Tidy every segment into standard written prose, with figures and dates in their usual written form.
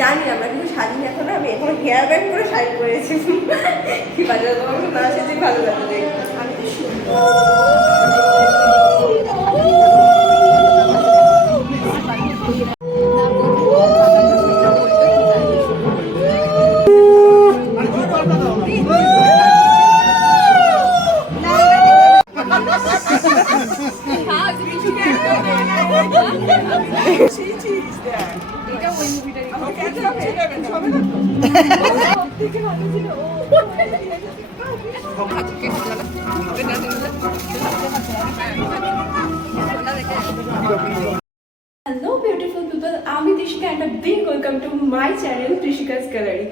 জানি আমরা কিন্তু সাজিনি এখন, আমি এখন হেয়ার ব্যান্ড করে শাড়ি পরেছি। কি বাজার তোমার না সেজে ভালো লাগে। আমি তো হ্যালো বিউটিফুল পিপল, আমি Trishika and a big welcome to my channel Trishika's gallery.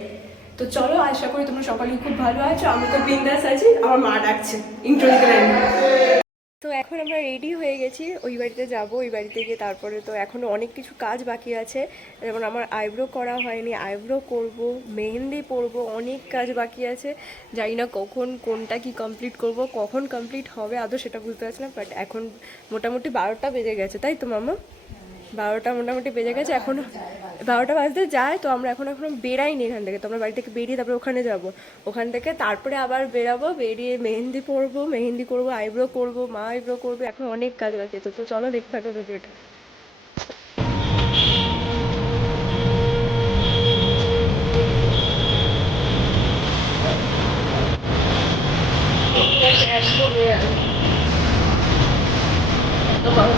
তো চলো, আশা করি তোমরা সকালেই খুব ভালো আছো। আমি তো বিন্দাস আছি, আমার মা ডাকছে ইন্ট্রো দিতে লাইন। তো এখন আমরা রেডি হয়ে গেছি, ওই বাড়িতে যাব। ওই বাড়িতে গিয়ে তারপরে তো এখনও অনেক কিছু কাজ বাকি আছে, যেমন আমার আইব্রো করা হয়নি, আইব্রো করব, মেহেন্দি পরবো, অনেক কাজ বাকি আছে। জানি না কখন কোনটা কি কমপ্লিট করব, কখন কমপ্লিট হবে আদৌ সেটা বুঝতে পারছি না। বাট এখন মোটামুটি 12টা বেজে গেছে, তাই তো মামা? 12টা মোটামুটি বেজে গেছে, এখনও 12টা বাজতে যায়। তো আমরা এখনও বেরাইনি এখান থেকে। তো আমরা বাড়ি থেকে বেরিয়ে তারপরে ওখানে যাব, ওখান থেকে তারপরে আবার বেরাবো, বেরিয়ে মেহেন্দি পরবো, মেহেন্দি করবো, আইব্রো করবো, মা আইব্রো করবো, এখন অনেক কাজ বাকি। তো চলো দেখতে থাকো ভিডিওটা।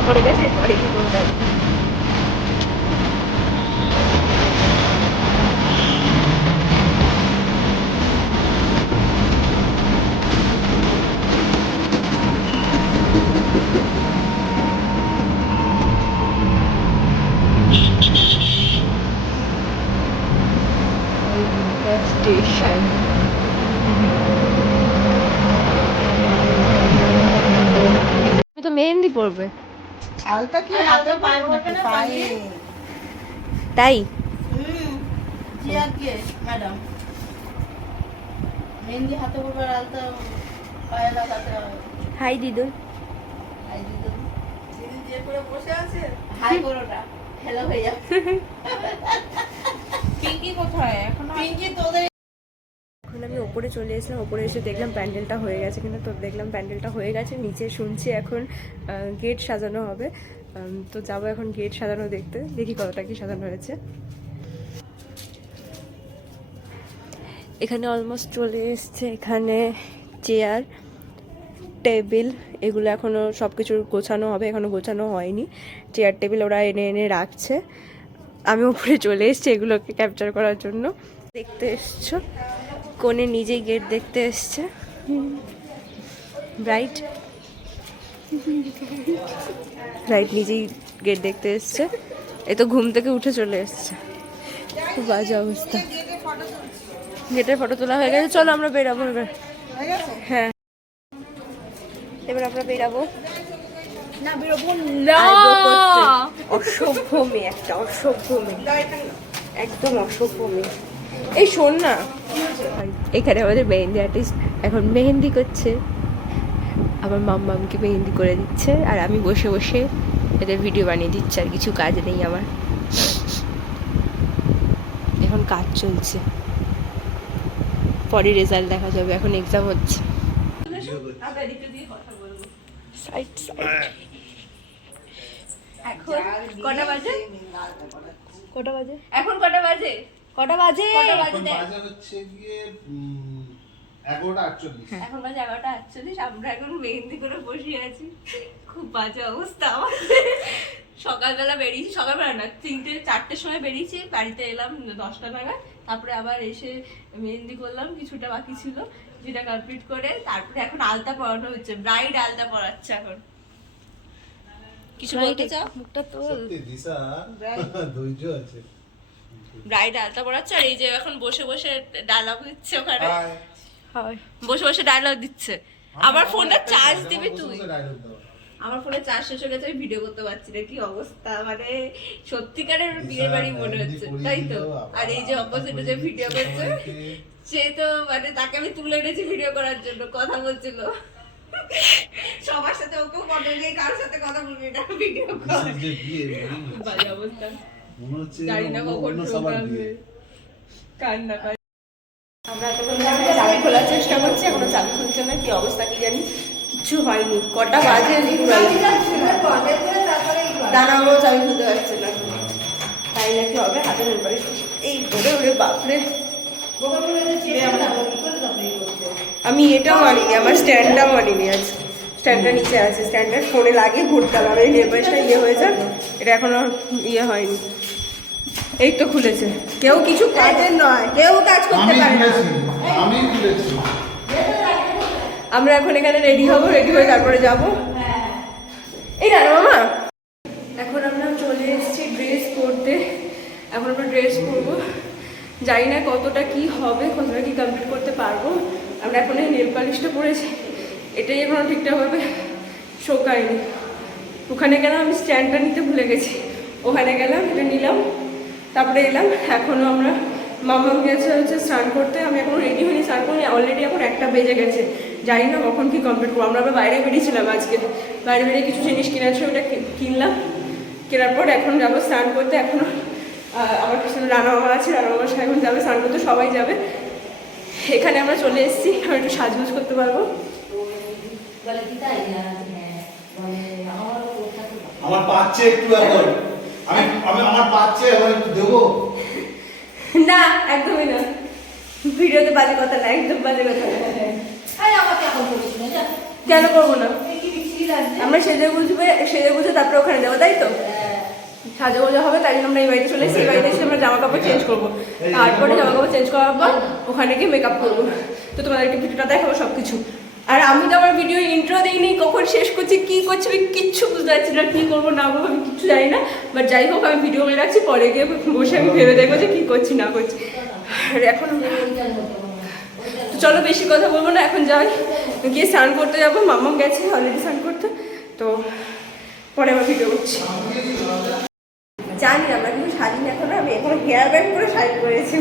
পড়ে গেছে, পরে কি করবো? স্টেশন তুমি তো মেহেন্দি পরবে, আলতা কি হাতে পায়ে পড়বে না পায়ে? তাই জিয়াকে ম্যাডাম মেহেন্দি হাতে পড়বে আর আলতা পায়ে লাগাতে হবে। হাই দিদুন। হাই দিদুন, দিদি যে করে বসে আছে হাই করোটা হ্যালো ভাইয়া। পিঙ্কি কোথায় এখন? পিঙ্কি তোদের এখন আমি ওপরে চলে এসেছিলাম, ওপরে এসে দেখলাম প্যান্ডেলটা হয়ে গেছে, কিন্তু তো দেখলাম প্যান্ডেলটা হয়ে গেছে। নিচে শুনছি এখন গেট সাজানো হবে। তো যাবো এখন গেট সাজানো দেখতে, দেখি কতটা কি সাজানো হয়েছে। এখানে অলমোস্ট চলে এসছে। এখানে চেয়ার, টেবিল, এগুলো এখনও সব কিছু গোছানো হবে, এখনও গোছানো হয়নি। চেয়ার টেবিল ওরা এনে এনে রাখছে। আমি উপরে চলে এসেছি এগুলোকে ক্যাপচার করার জন্য। দেখতে এসছো, কোণে নিজেই গেট দেখতে এসছে। ব্রাইট ব্রাইট নিজেই গেট দেখতে এসছে। এ তো ঘুম থেকে উঠে চলে এসছে, খুব বাজে অবস্থা। গেটের ফটো তোলা হয়ে গেছে, চলো আমরা বেরাবো এবার। হ্যাঁ, এবার আমরা বেরাবো। না বেরোবো না, অসভ্য মেয়ে একটা, অসভ্য মেয়ে, একদম অসভ্য মেয়ে। এই শোন না, এখানে আমাদের মেহেন্দি আর্টিস্ট এখন মেহেন্দি করছে, আমার মাম্মামকে মেহেন্দি করে দিচ্ছে, আর আমি বসে বসে এদের ভিডিও বানিয়ে দিচ্ছি। আর কিছু কাজ নেই আমার, এখন কাজ চলছে, পরে রেজাল্ট দেখা যাবে, এখন এক্সাম হচ্ছে। Side side. এখন কটা বাজে? কটা বাজে এখন? কটা বাজে? কটা বাজে? বাজে হচ্ছে গিয়ে 11:48। এখন বাজে 11:48। আমরা এখন মেহেন্দি করে বসে আছি, খুব বাজে অবস্থা আমাদের। সকালবেলা বেরিয়েছি, সকালবেলা না, 3-4টের সময় বেরিয়েছি, বাড়িতে এলাম 10টা নাগাদ। তারপরে আবার এসে মেহেন্দি করলাম, কিছুটা বাকি ছিল, যেটা কমপ্লিট করে তারপরে এখন আলতা পরানো হচ্ছে। ব্রাইড আলতা পরাচ্ছে এখন। কিছু বলতে চাও? মুখটা তোল। সত্যি দিশা ধৈর্য আছে। ব্রাইড আলতা পরাচ্ছে, আর এই যে এখন বসে বসে ডায়লগ দিচ্ছে ওখানে, বসে বসে ডায়লগ দিচ্ছে। আমার ফোনটা চার্জ দিবি তুই? আমার ফোনে চার্জ শেষ হয়ে গেছে, আমি ভিডিও করতে পারছি না। কি অবস্থা, মানে সত্যিকারের বিয়ের বাড়ি মনে হচ্ছে, তাই তো? আর এই যে অপোজিটে যে ভিডিও করছে, সে তো মানে তাকে আমি তুলে এনেছি ভিডিও করার জন্য, কথা বলছিল সবার সাথে। ওকেও বলে যে কার সাথে কথা বলবি, এটা ভিডিও কর। বাজে অবস্থা। মনে হচ্ছে জানি না কখন অন্য সবার প্রোগ্রাম বিয়ে। কান্না পায়। আমরা এতক্ষণ ধরে চাবি খোলার চেষ্টা করছি, এখনো চাবি খুলছে না, কি অবস্থা কি জানি, কিচ্ছু হয়নি। কটা বাজে দাঁড়াবো, চাবি খুলতে পারছে না। তাই নাকি হবে, হাতে নেই পারি এই করে ওরে বাপরে। আমি এটাও আনিনি, আমার স্ট্যান্ডটাও আনিনি আজ। স্ট্যান্ডটা নিচে আছে, স্ট্যান্ডটা ফোনে লাগিয়ে ঘুরতে হবে। আমার এই নেপাসটা ইয়ে হয়ে যাক, এটা এখনো ইয়ে হয়নি। এই তো খুলেছে, কেউ কিছু কাজের নয়, কেউ কাজ করতে পারে না। আমি খুলেছি। আমরা এখন এখানে রেডি হব, রেডি হয়ে তারপরে যাব। এই না মামা, এখন আমরা চলে এসেছি ড্রেস পরতে। এখন আমরা ড্রেস পরবো, জানি না কতটা কি হবে, কতটা কি কমপ্লিট করতে পারবো। আমরা এখন এই নেল পালিশটা পরেছি, এটাই এখনো ঠিকঠাকভাবে শোকায়নি। ওখানে গেলাম, আমি স্ট্যান্ডটা নিতে ভুলে গেছি। ওখানে গেলাম, এটা নিলাম, তারপরে এলাম। এখনও আমরা মামা গেছে হচ্ছে স্নান করতে, আমি এখনও রেডি হইনি, স্নান করি। অলরেডি এখন 1টা বেজে গেছে, জানি না কখন কি কমপ্লিট করবো। আমরা আবার বাইরে বেরিয়েছিলাম আজকে, বাইরে বেরিয়ে কিছু জিনিস কেনার ছিল, ওটা কিনলাম। কেনার পর এখন যাবো স্নান করতে। এখনও আমার পিছনে রানা মামা আছে, রানা মামার সাথে এখন যাবে স্নান করতে, সবাই যাবে। এখানে আমরা চলে এসেছি, আমি একটু সাজগোজ করতে পারবো। আমার পাচ্ছে একটু এখন, আমি আমার পাচ্ছে এখন একটু দেবো। না, একদমই না, ভিডিওতে বাজে কথা না, একদম বাজে কথা না। কেন করবো না? আমরা সেজে বুঝে তারপরে ওখানে যাবো, তাই তো? সাজে গোজা হবে, তাই জন্য আমরা এই বাড়িতে চলে এসেছি। এই বাড়িতে এসে আমরা জামা কাপড় চেঞ্জ করবো, তারপরে জামা কাপড় চেঞ্জ করার পর ওখানে গিয়ে মেকআপ করবো। তো তোমাদেরকে ভিডিওটা দেখাবো সব কিছু। আর আমি তো আমার ভিডিও ইন্ট্রো দিইনি, কখন শেষ করছি, কি করছি, আমি কিচ্ছু বুঝতে পারছি না, কী করবো না করবো আমি কিচ্ছু জানি না। বাট যাই হোক, আমি ভিডিও করে রাখছি, পরে গিয়ে বসে আমি ভেবে দেখবো যে কী করছি না করছি। আর এখন তো চলো বেশি কথা বলবো না, এখন যাই, গিয়ে স্নান করতে যাবো। মাম্মাম গেছে অলরেডি স্নান করতে, তো পরে আমার ভিডিও করছি। জানি না, আমরা কিন্তু সাজিনি এখনো, আমি এখনো হেয়ার ব্যান্ড করে শাড়ি করেছি।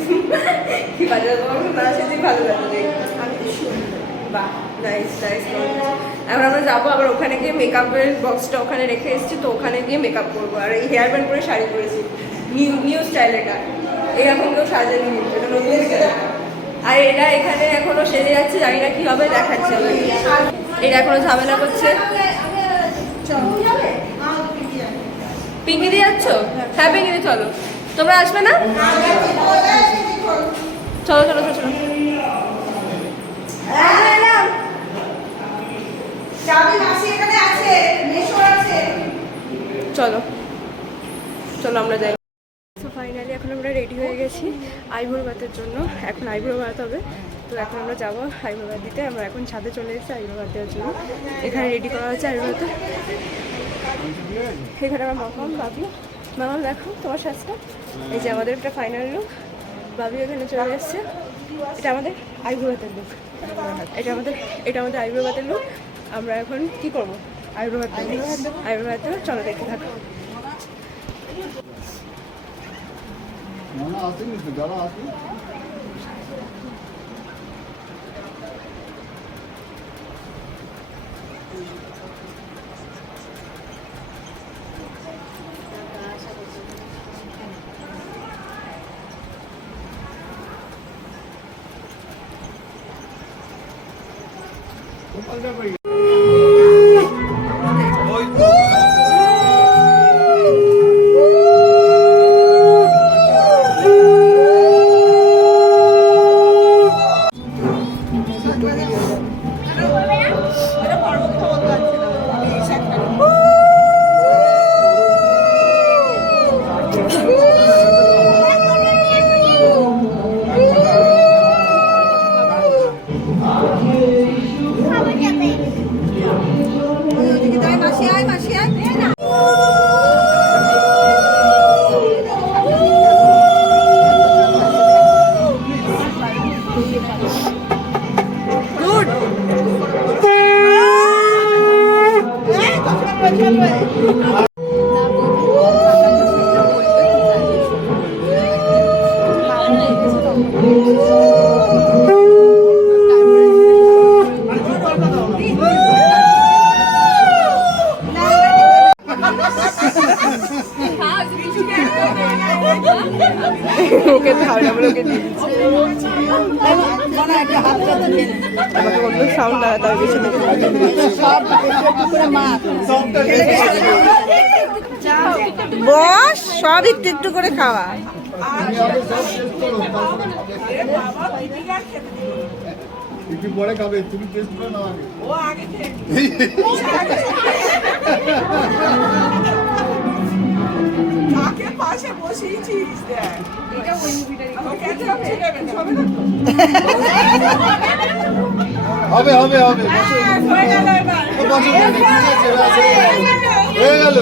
কি বাজার তোমার না সেটি ভালো লাগে, আমি তো সুন্দর। বাহ, নাইস নাইস। এখন আমরা যাবো, আবার ওখানে গিয়ে মেকআপের বক্সটা ওখানে রেখে এসেছি, তো ওখানে গিয়ে মেকআপ করবো। আর এই হেয়ার ব্যান্ড করে শাড়ি করেছি, নিউ স্টাইল। এটা এরকম কেউ সাজেনি, এটা নতুন স্টাইল। আর এটা এখানে এখনো সেরে যাচ্ছে, জানি না কি হবে, দেখাচ্ছে। এটা এখনো ঝামেলা করছে। পিঙ্কি দিয়ে যাচ্ছ? হ্যাঁ পিঙ্কি দিয়ে চলো। তোমরা আসবে না? চলো চলো চলো চলো। চলো চলো আমরা যাই। তো ফাইনালি এখন আমরা রেডি হয়ে গেছি আইব্রো বাতের জন্য। এখন আইব্রো বাত হবে, তো এখন আমরা যাবো আইব্রো বাত দিতে। আমরা এখন ছাদে চলে এসেছি আইব্রো বাত দেওয়ার জন্য। এখানে রেডি করা হচ্ছে আইব্রো বাতে। এখানে আমার মামাম, বাবি। মামাম দেখো তোমার সাজটা, এই যে আমাদের একটা ফাইনাল লুক। বাবি এখানে চলে এসছে, এটা আমাদের আইব্রো বাতের লুক। এটা আমাদের আইব্রো বাতের লুক। আমরা এখন কি করবো? আইব্রো বাত দেবো। চলো দেখতে থাকো। ওকে খাওয়া যাবে ওকে দিয়ে দিচ্ছি আমাকে অন্য সাউন্ড লাগাতে হবে বেশি থেকে বস সব একটু একটু করে খাওয়া একটু পরে খাবে তুমি টেস্ট করে নাও আগে পাশে বসিয়েছিস দেখ হবে হবে হবে বসে হয়ে গেল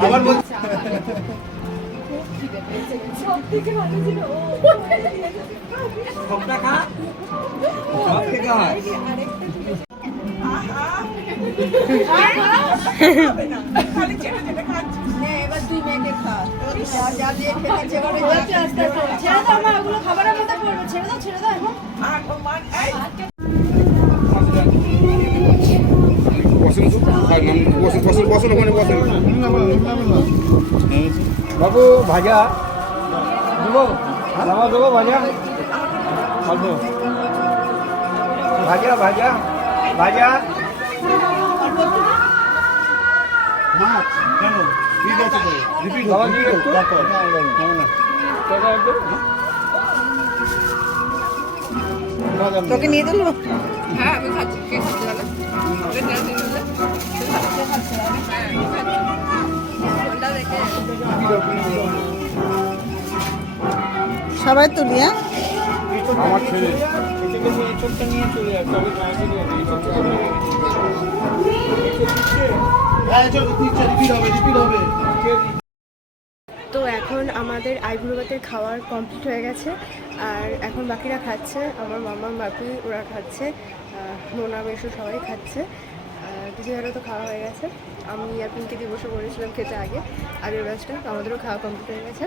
আমার বলছি খালি চেটে চেটে খাচ্ছিস এবার তুই মেয়েকে খা যা দিয়ে খেতে আর ও মান এই বসুন ওখানে বসুন বাবু ভাজা দেবো জামা দেবো ভাজা অল্প ভাজা ভাজা ভাজা মাছ কেন ঠিক আছে তো রিপিট বাবা কি একটু তারপর না না তোকে নিয়ে দিল হ্যাঁ আমি খাচ্ছি কে খাচ্ছে ভালো ওকে দেওয়া দিন সবাই তুলি হ্যাঁ আমার ছেলে এটাকে নিয়ে ছোটটা নিয়ে চলে যাচ্ছে আমি মাকে নিয়ে হ্যাঁ চলো রিপিট হবে তো এখন আমাদের আইবুড়ো ভাতের খাওয়ার কমপ্লিট হয়ে গেছে আর এখন বাকিরা খাচ্ছে আমার মামা মাপি ওরা খাচ্ছে মোনা বেশু সবাই খাচ্ছে কিছু হলো তো খাওয়া হয়ে গেছে আমি আর পিঙ্কি দিয়ে বসে পড়েছিলাম খেতে আগের ব্যাচটা আমাদেরও খাওয়া কমপ্লিট হয়ে গেছে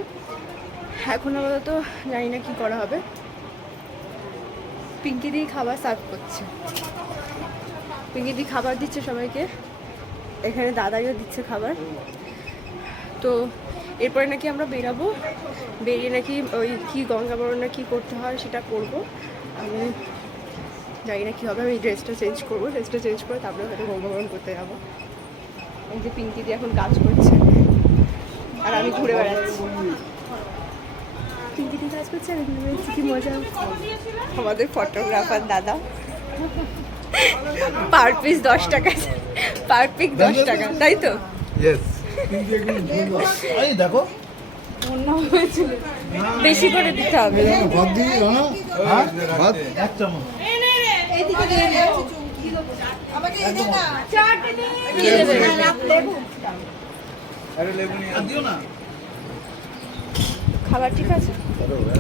এখন আপাতত জানি না কী করা হবে পিঙ্কি দিয়ে খাবার সার্ভ করছে পিঙ্কি দিয়ে খাবার দিচ্ছে সবাইকে এখানে দাদাইও দিচ্ছে খাবার তো এরপরে নাকি আমরা বেরাবো বেরিয়ে নাকি ওই কী গঙ্গাবরণ না কী করতে হয় সেটা করবো আমি জানি না কী হবে আমি ড্রেসটা চেঞ্জ করবো ড্রেসটা চেঞ্জ করে তারপরে হয়তো গঙ্গাবরণ করতে যাবো এই যে পিঙ্কি দিয়ে এখন কাজ করছে আর আমি ঘুরে বেড়াচ্ছি পিঙ্কি দিয়ে কাজ করছে আর এখানে বেড়াচ্ছি কি মজা আমাদের ফটোগ্রাফার দাদা পার পিস 10 টাকা পার পিক 10 টাকা তাই তো ইয়েস এই দেখো বেশি করে দিতে হবে ভাত দিই হ্যাঁ ভাত এক চামচ কি দেবে আরে লেবু নিয়ে দিও না খাবার ঠিক আছে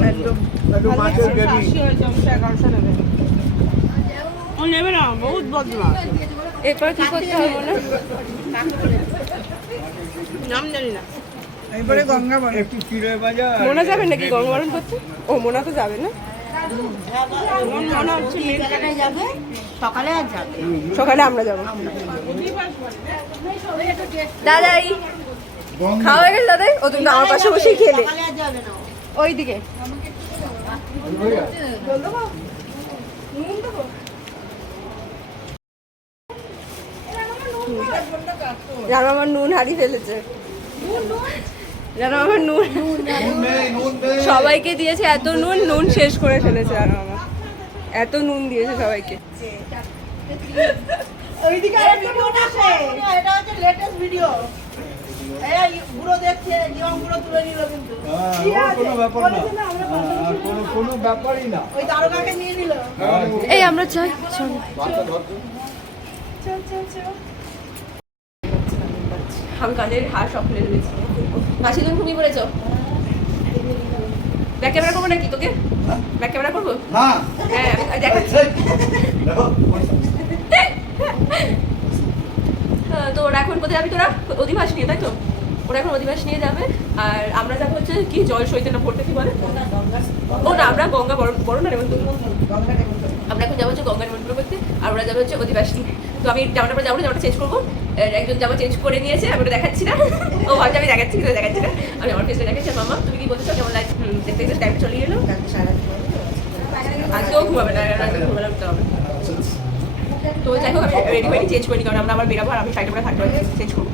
একদম একটু মাছের গ্রেভি এরপর কি করতে হবে না নাম জানি না এরপরে গঙ্গা বলে একটু চিড়ে ভাজা মোনা যাবে নাকি গঙ্গাবরণ করতে ও মোনা তো যাবে না যাবে সকালে আর যাবে সকালে আমরা যাবো দাদাই খাওয়া হয়ে গেল দাদাই ও তুমি তো আমার পাশে বসেই খেলে সকালে আর যাবে না ওই দিকে জানো আমার নুন হারিয়ে ফেলেছে জানো আমার নুন নুন নেই সবাইকে দিয়েছে এত নুন নুন শেষ করে ফেলেছে জানো আমার এত নুন দিয়েছে সবাইকে ওইদিকে আরেকটা বোন আছে এটা হচ্ছে লেটেস্ট ভিডিও এই বুড়ো দেখছে নিয়ম গুলো তুলে নিল কিন্তু কোনো ব্যাপার না কোনো ব্যাপারই না ওই দারোগাকে নিয়ে নিল এই আমরা চাই চল আমি কানের হার সব ফেলে দিয়েছি মাসি তুমি ঘুমিয়ে পড়েছ ব্যাক ক্যামেরা করবো নাকি তোকে ব্যাক ক্যামেরা করবো না হ্যাঁ আমি দেখাচ্ছি দেখো তো ওরা এখন কোথায় যাবি তোরা অধিবাস নিয়ে তাই তো ওরা এখন অধিবাস নিয়ে যাবে আর আমরা যাবো হচ্ছে কি জল সইতে না পড়তে কি বলে ও না আমরা গঙ্গা বড় না নেমন্তন্ন আমরা এখন যাবো হচ্ছে গঙ্গা নেমন্তন্ন করতে আর ওরা যাবে হচ্ছে অধিবাস নিয়ে তো আমি জামাটা পরে যাবো না জামাটা চেঞ্জ করবো একজন জামা চেঞ্জ করে নিয়েছে আমি ওটা দেখাচ্ছি না ও ভাবছে আমি দেখাচ্ছি কিন্তু দেখাচ্ছি না আমি আমার ফেসটা দেখাচ্ছি মামা তুমি দিদি বলছো কেমন লাগছে দেখতে দেখতে টাইম চলে গেলো কালকে সারাদিন আজকেও ঘুমাবে না আজকে ঘুমালে উঠতে হবে তো যাই হোক আমি রেডি হয়ে চেঞ্জ করে নিই কারণ আমরা আবার বেরাবো আর আমি ফ্লাইটে করে থাকতে পারি চেঞ্জ করবো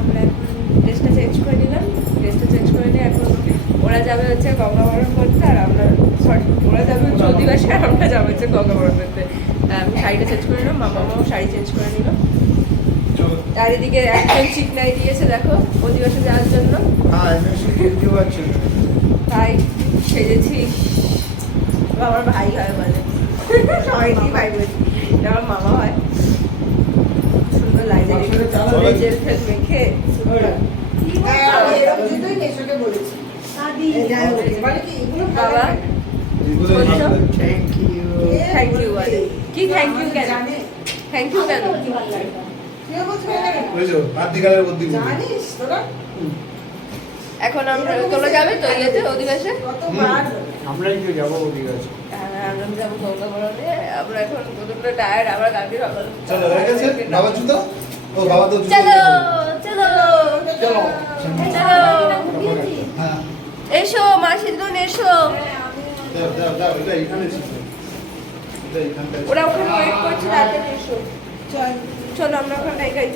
আমরা এখন ড্রেসটা চেঞ্জ করে নিলাম ড্রেসটা চেঞ্জ করে নিয়ে এখন ওরা যাবে হচ্ছে গঙ্গাবরণ করতে আর আমরা সরি ওরা যাবে হচ্ছে অধিবাসী আর আমরা যাবো হচ্ছে গঙ্গাবরণ করতে আমি শাড়িটা চেঞ্জ করে নিলাম মামাও শাড়ি চেঞ্জ করে নিল চারিদিকে একজন চিকনাই দিয়েছে দেখো অধিবাসী যাওয়ার জন্য হ্যাঁ বুঝতে পারছি তাই সেজেছি ও আমার ভাই হয় বলে সবাইকেই ভাই বলি এটা আমার মামা হয় সুন্দর লাগছে জেল ফেল মেখে জুতোই নেশোকে বলেছি বাবা থ্যাংক ইউ থ্যাংক ইউ বলে কি থ্যাংক ইউ কেন থ্যাংক ইউ কেন বুঝেছো আর্টিকালের বুদ্ধি বুদ্ধি জানিস তোরা এখন আমরা তোমরা যাবে তো ইয়েতে অধিবাসে কতবার আমরাই তো যাবো ওদিকে আছে আমরা যাবো গঙ্গাবরণে আমরা এখন প্রথমটা টায়ার্ড আমরা কালকে সকাল চলো হয়ে গেছে বাবার জুতো ও বাবা তো জুতো চলো চলো চলো চলো হ্যাঁ এসো মাসিদুন এসো যাও যাও যাও এটা এখানে ছিল এটা এখানটায় ওরা ওখানে ওয়েট করছে রাতে এসো চল চলো আমরা ওখানটাই গাই